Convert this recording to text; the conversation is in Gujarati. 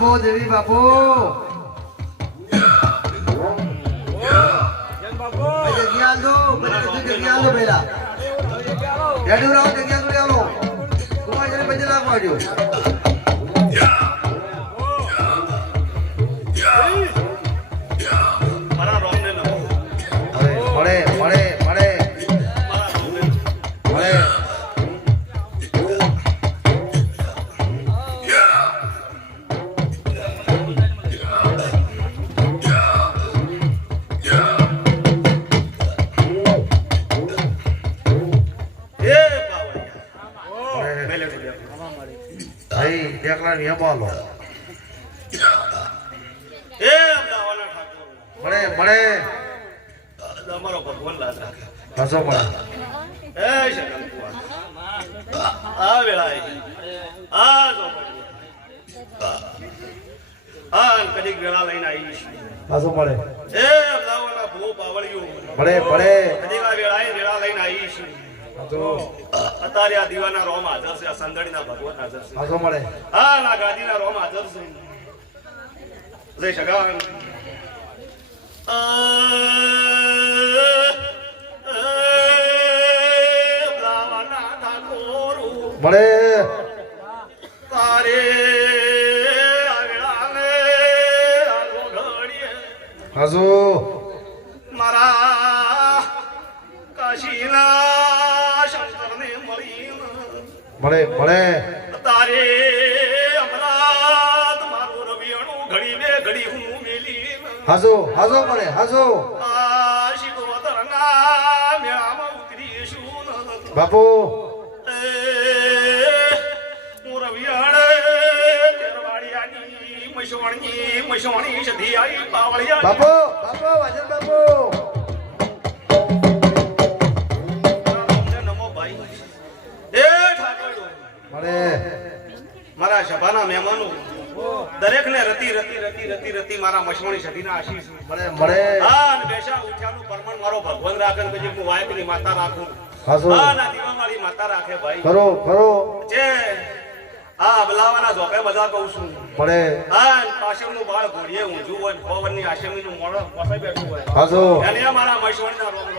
બાપુ દેવી બાપુ જગ્યા દો જગ્યા દો પેલા રેડી રહો જગ્યા દો આવો કુમાર જને પૈસા લાગવા દો બોલો એ અમદાવાદના ઠાકોર મળે મળે અમારો ભગવાન લાજ રાખે હસો મળે એ શરમ આ વેળાએ આ જો આ કદીક વેળા લઈને આવી હસો મળે એ અમદાવાદના ભૂ પાવળિયો મળે મળે કદીક આ વેળાએ વેળા લઈને આવી છું અત્યારે આ દીવાના રોમ હાજર છે આ સંદડીના ભગવાન હાજર છે હસો મળે હા ના ગાદીના રોમ હાજર છે જય સગાન બ્લાવાના ઠાકોરું મળે તારે આગળાને આગો ઘડીએ હસો મારા કાશીના મળે મળે તારે અમરાત મારું રવિયાણું ઘડી બે ઘડી હું મેલી હસો હસો મળે હસો આ શિકોતરના મેળામાં ઉતરીશું બાપુ હું રવિયાણે તેરવાડિયાની મસોણી સધી આવી પાવળિયા બાપુ બાપુ વાજન બાપુ મારા સભાના મહેમાનો દરેકને રતી રતી રતી રતી રતી મારા મસવાણી સદીના આશીષ મળે મળે હા અને બેસા ઉઠ્યાનું પરમણ મારો ભગવાન રાખે ને પછી હું વાયકની માતા રાખું હાસો હા ના દીવાવાળી માતા રાખે ભાઈ કરો કરો જે હા બલાવાના ઝોપે બધા કહું છું મળે હા પાછળનું બાળ ઘોડીએ ઊંઝું હોય પવનની આશમીનું મોડો પસાઈ બેઠું હોય હાસો એને મારા મસવાણીના રોમ રોમ